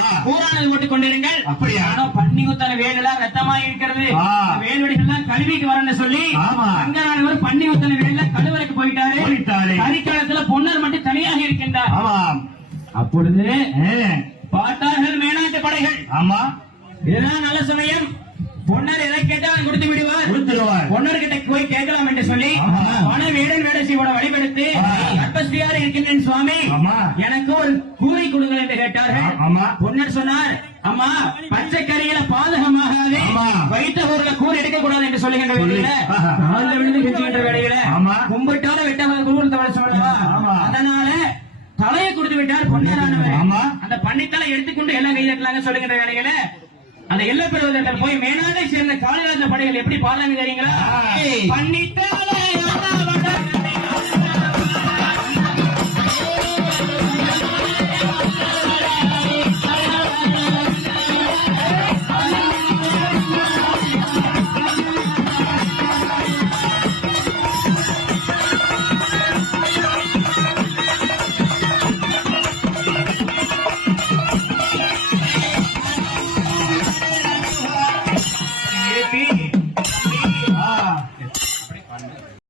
ஆ. கூறானது போட்டுக் கொண்டிருங்கள் அப்படியா? ஆனா பண்ணி குத்தன வேலெல்லாம் ரத்தமா இருக்கிறது. வேல்வெடிகள் தான் கழுவிக்கு வரணும்னு சொல்லி ஆமா. அங்கனானவர் பண்ணி குத்தன வேல கழுவலுக்கு போயிட்டாரு. கரிக்காலத்துல பொன்னர் மட்டும் தனியாக இருக்கின்றார் அப்பொழுது பார்த்தார்கள் மேனாட்டு படைகள் ஆமா இதுதான் நல்ல சமயம் பொன்னர் எதை கேட்டாலும் கொடுத்து விடுவார் கொடுத்துருவார் பொன்னர் கிட்ட போய் கேட்கலாம் என்று சொல்லி. பண வேடன் வேடசியோட வழிபடுத்து கற்பஸ்ரீயார் இருக்கின்றேன் சுவாமி. எனக்கு ஒரு கூரை கொடுங்கள் என்று கேட்டார்கள். பொன்னர் சொன்னார் அம்மா பச்சை கறியில பாதகமாகாது ஆமா. வைத்த ஊர்ல கூரை எடுக்க கூடாது என்று சொல்லுகின்ற ஆஹா. நாலு விழுந்து கெஞ்சுகின்ற. கும்பிட்டால கூறு சொல்லவா. அதனால தலையை கொடுத்து விட்டார் பொன்னரானவர். அந்த பன்னித்தலை எடுத்துக்கொண்டு எல்லாம் கை தட்டலாங்க சொல்லுகின்ற வேலையில அந்த எல்ல பெறுவதற்கு போய் மேனாட்டை சேர்ந்த காளிதாச படைகள் எப்படி பாடுறாங்க தெரியுங்களா ஆ. பன்னித்தலை